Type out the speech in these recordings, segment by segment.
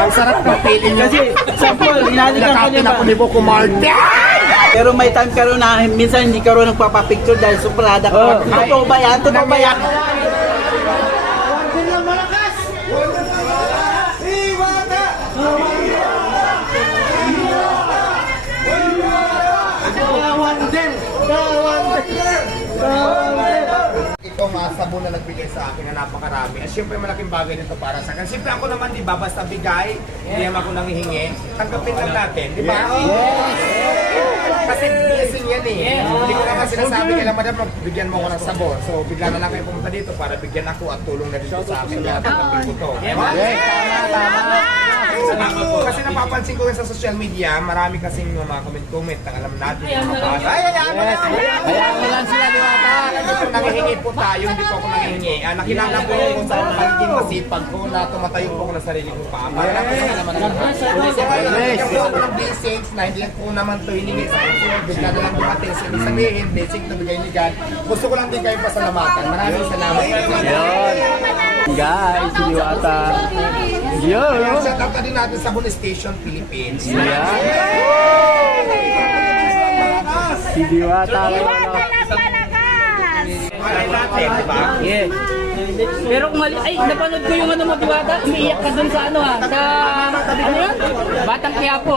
Ang sarap ng feeling nyo. Kasi, sample, hinalikan ka niya Nakapin ba? ako ni Boco Marte. Pero may time ka rin na minsan hindi ka rin nagpapapicture dahil suprada ka. Oh. Totoo ba yan? Totoo ba yan? Uh, sabon na nagbigay sa akin na napakarami. At syempre malaking bagay nito para sa akin. Siyempre ako naman, di ba, basta bigay, hindi naman ako nangihingi. Tanggapin lang natin, di ba? Kasi blessing yan eh. Hindi ko naman sinasabi kailan madam, bigyan mo ako ng sabon. So bigla na lang kayo pumunta dito para bigyan ako at tulong na po sa akin. Kaya tanggapin ko to. Diba? Kasi napapansin ko sa social media, marami kasing mga comment-comment na alam natin yung mga bata. Ay, ay, ay, ay, ay, Kaya mo lang sila, di ba? Nangihingi po tayo, hindi po ako nangihingi. Ah, nakilala ko rin kung saan magiging masipag ko na tumatayo po ako ng sarili kong paa. Para lang po sa naman ng So, ngayon, bigyan po ako ng blessings na hindi po naman to hiningi sa akin. Bigla na lang dumating. So, ibig sabihin, blessing na bigay ni God. Gusto ko lang din kayo pasalamatan. Maraming salamat. Guys, si Diwata. Yo! Kaya shout out na din natin sa Bun Station, Philippines. Si Diwata. Malay natin, di ba? Yes. Pero kung mali, ay, napanood ko yung ano mo, Diwata, umiiyak ka dun sa ano ha, sa, ano yun? Batang Quiapo.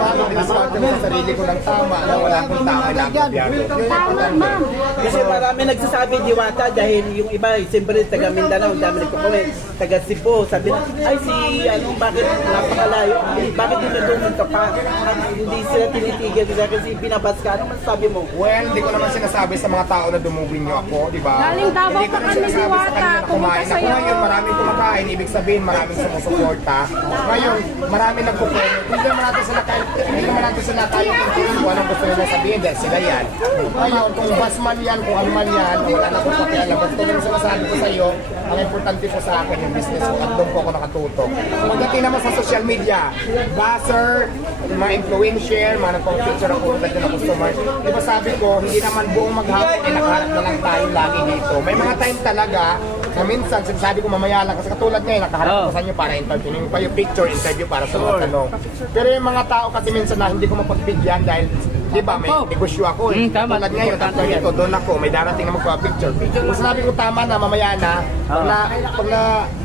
So, ipaliwanag mo sa ano nila, sarili ko ng tama, na wala akong tama na Tama, Kasi marami nagsasabi diwata dahil yung iba, siyempre taga Mindanao, dami nagko-comment. Taga Cebu, sabi na, ay si, ano, bakit napakalayo? Ay, bakit dinudungan ka pa? At hindi sila tinitigil sila kasi binabas ka. Ano masasabi mo? Well, hindi ko naman sinasabi sa mga tao na dumugin niyo ako, di ba? Galing Davao pa kami, Diwata. kumain ako. Ngayon, maraming kumakain, ibig sabihin maraming sumusuporta. Ngayon, marami nagpo-comment. Hindi naman natin sila kahit, hindi naman natin sila tayo kung kung anong gusto nila sabihin dahil sila yan. Ngayon, kung bas man yan, kung ano man yan, wala na akong pakialam. Basta yung sinasabi ko sa iyo, ang importante po sa akin yung business ko at doon po ako nakatutok. Pagdating naman sa social media, buzzer, mga influencer, mga nagpapicture ako tulad ng customer. Di sabi ko, hindi naman buong maghapon ay nakaharap na lang tayo lagi dito. May mga time talaga na minsan sinasabi ko mamaya lang kasi katulad ngayon nakaharap ko sa inyo para interview yung pa yung picture interview para sa mga tanong. Pero yung mga tao kasi minsan na hindi ko mapagbigyan dahil Di ba, may negosyo ako eh. Mm, tama. Tulad ngayon, tatlo dito, doon ako, may darating na magpa-picture. Kung sinabi ko tama na, mamaya na, pag na, pag na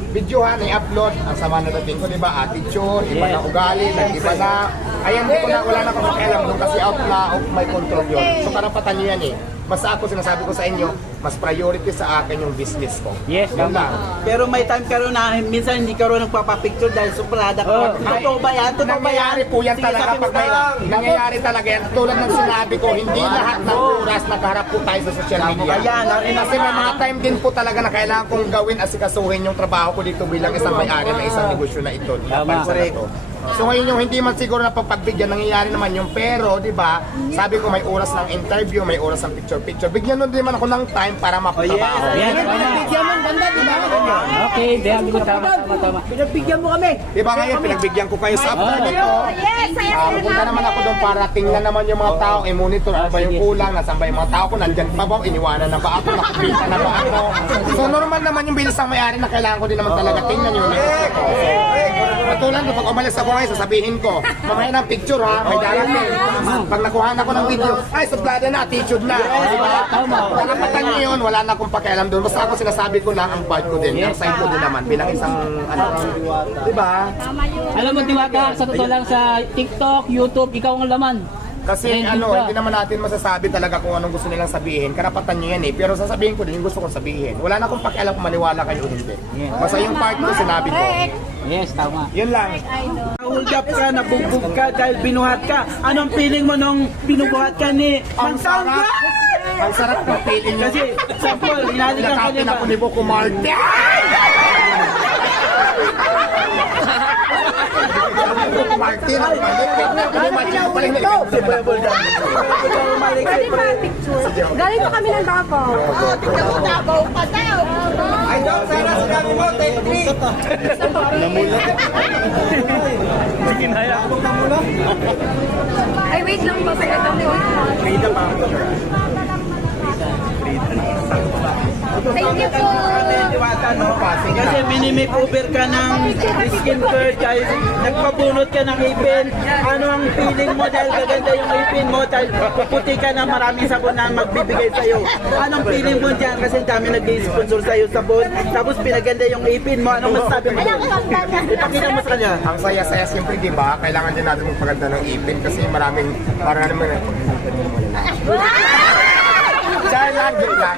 videohan, i-upload, ang sama na dating ko, di ba, attitude, iba na ugali, iba na, ayan, di ko na, wala na akong pakialam doon kasi out na of my control yun. So, karapatan nyo yan eh. Basta ako sinasabi ko sa inyo, mas priority sa akin yung business ko. Yes, Yun tama. lang. Pero may time ka rin na minsan hindi ka rin nagpapapicture dahil suprada ka. Oh. Totoo ba yan? Totoo ba yan? Nangyayari po yan Sige, talaga sabi mo pag may lang. nangyayari talaga yan. Tulad ng sinabi ko, hindi lahat ng oras nakaharap po tayo sa social media. Ayan, ang Kasi may mga time din po talaga na kailangan kong gawin asikasuhin yung trabaho ko dito bilang isang may-ari ng isang negosyo na ito. Tama. To. So ngayon yung hindi man siguro na papagbigyan, nangyayari naman yung pero, di ba, sabi ko may oras ng interview, may oras ng picture-picture. Bigyan nun din man ako ng time para mapatrabaho. Yes. Pinagbigyan mo, ang ganda, di ba? Okay, very good. Tama, tama, tama. Pinagbigyan mo kami. Di ba ngayon, pinagbigyan ko kayo sa after nito. Yes, saya Ah, pupunta naman ako doon para tingnan naman yung mga tao, i-monitor ano ba yung kulang, nasan ba yung mga tao ko, nandyan pa ba, iniwanan na ba ako, nakapita na ba ako. So normal naman yung bilis ng may-ari na kailangan ko din naman talaga tingnan yung negosyo ko. Katulad ko, pag umalis ako ngayon, sasabihin ko, mamaya ng picture ha, may darating. Pag nakuha na ako ng video, ay, suplada na, attitude na. Di ba? Karapatan niyo yun, wala na akong pakialam doon. Basta ako sinasabi ko lang ang part ko din, ang side ko din naman, bilang isang, ano, di ba? Alam mo, Diwata, sa totoo lang sa TikTok, YouTube, ikaw ang laman. Kasi Trending ano, ka. hindi naman natin masasabi talaga kung anong gusto nilang sabihin. Karapatan nyo yan eh. Pero sasabihin ko din yung gusto kong sabihin. Wala na akong pakialam kung maniwala kayo o hindi. Basta yung part ko sinabi ko. Yes, tama. Yun lang. Hold up ka, nabugbog ka dahil binuhat ka. Anong feeling mo nung binubuhat ka ni Ang sarap. Ang sarap ng feeling. Kasi, sample, hinalikan ka niya ako ni Marte. Martin, ang ko si. Galing pa kami ng Davao. Ay, Dok, Sara, sa dami mo, take three. Ay, wait lang po. Saglit lang. Wait Thank you po. Kasi minimake over ka ng skin curd, guys. Nagpabunot ka ng ipin. Ano ang feeling mo dahil gaganda yung ipin mo dahil puti ka na maraming sabon na magbibigay sa'yo. Anong feeling mo dyan? Kasi dami nag-sponsor sa'yo sabon. Tapos pinaganda yung ipin mo. Anong masasabi mo? Ipakita mo sa kanya. Ang saya-saya siyempre, di ba? Kailangan din natin magpaganda ng ipin kasi maraming, parang naman, Dahil lang, joke lang.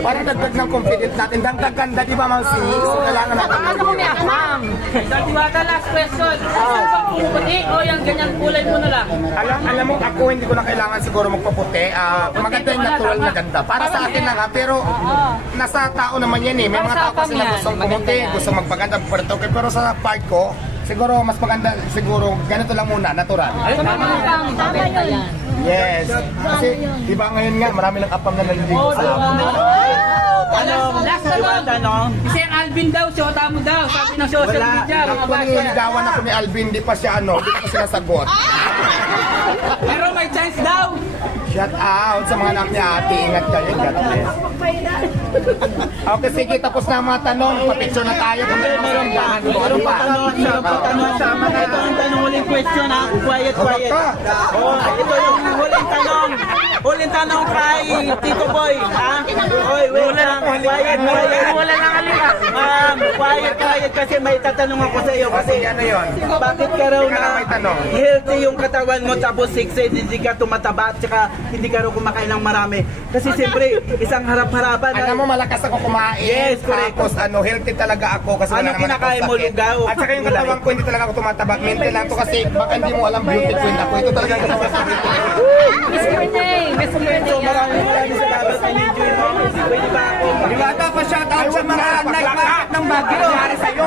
Parang dagdag ng confidence natin. Dagdag ganda, di ba, Ma'am C? So, kailangan natin. Ano ko meron, ma'am? Diwata, last question. Gusto mo bang puputi o yung ganyan kulay mo na lang? Alam, alam mo, ako hindi ko na kailangan siguro magpaputi. Ah, maganda yung natural na ganda. Para sa akin lang ha, pero nasa tao naman yan eh. May mga tao kasi na gustong pumuti, gustong magpaganda. Pero sa part ko, siguro mas maganda, siguro ganito lang muna, natural. Tama yun. Yes. Kasi, di ba ngayon nga, marami ng apam na naliligo sa apam. Ano, Last Diwata, no? Si Sir Alvin daw, siyota mo daw. Sabi ng social Wala. media, bata. nililigawan ako ni Alvin, di pa siya ano, di pa siya nasagot. May chance daw. Shout out sa mga anak niya ate, ingat kayo, God bless. Okay, sige, tapos na ang mga tanong, papicture na tayo. Kung Okay, meron pa. Meron pa tanong. Meron pa tanong. Ito ang tanong uling question ha. Quiet, quiet. Oh, ito yung huling tanong. Huling tanong kay Tito Boy. Ha? Oy, wait lang. Quiet, quiet. Wala lang alika. Ma'am, quiet, quiet kasi may tatanong ako sa iyo. Kasi Ano yun? bakit ka raw na healthy yung katawan mo tapos sexy, hindi ka tumataba at saka hindi ka raw kumakain ng marami. Kasi siyempre, isang harap-harapan. Alam mo, malakas ako kumain. Yes, correct. Tapos, ano, healthy talaga ako kasi wala Ano naman kinakain mo, sakit. lugaw? At saka yung katawan ko, hindi talaga ako tumataba. Mental lang to kasi baka hindi mo alam beauty queen ako. Ito talaga ang katawan sa Diwata pa shout out sa mga night market ng Baguio. Ano sa'yo?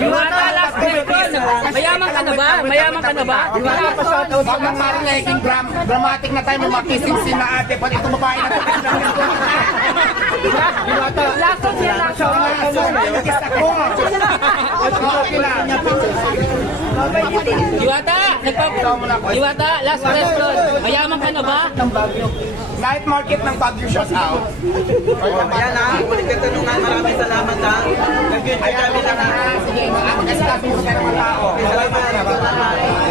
Diwata, last question. Mayaman ka na ba? Mayaman ka na ba? Diwata pa shout out sa mga naging gram, dramatic na tayo makising sina ate. Pati itong babae na to. Diwata. Ako. Okay lang. Diwata, last question. Mayaman ka na ba? Night market ng Baguio shout out. Ayan ha, ulit katanungan. Maraming salamat ha. Nag-enjoy kami lang ha. Sige, kasi mo sa mga tao. Salamat.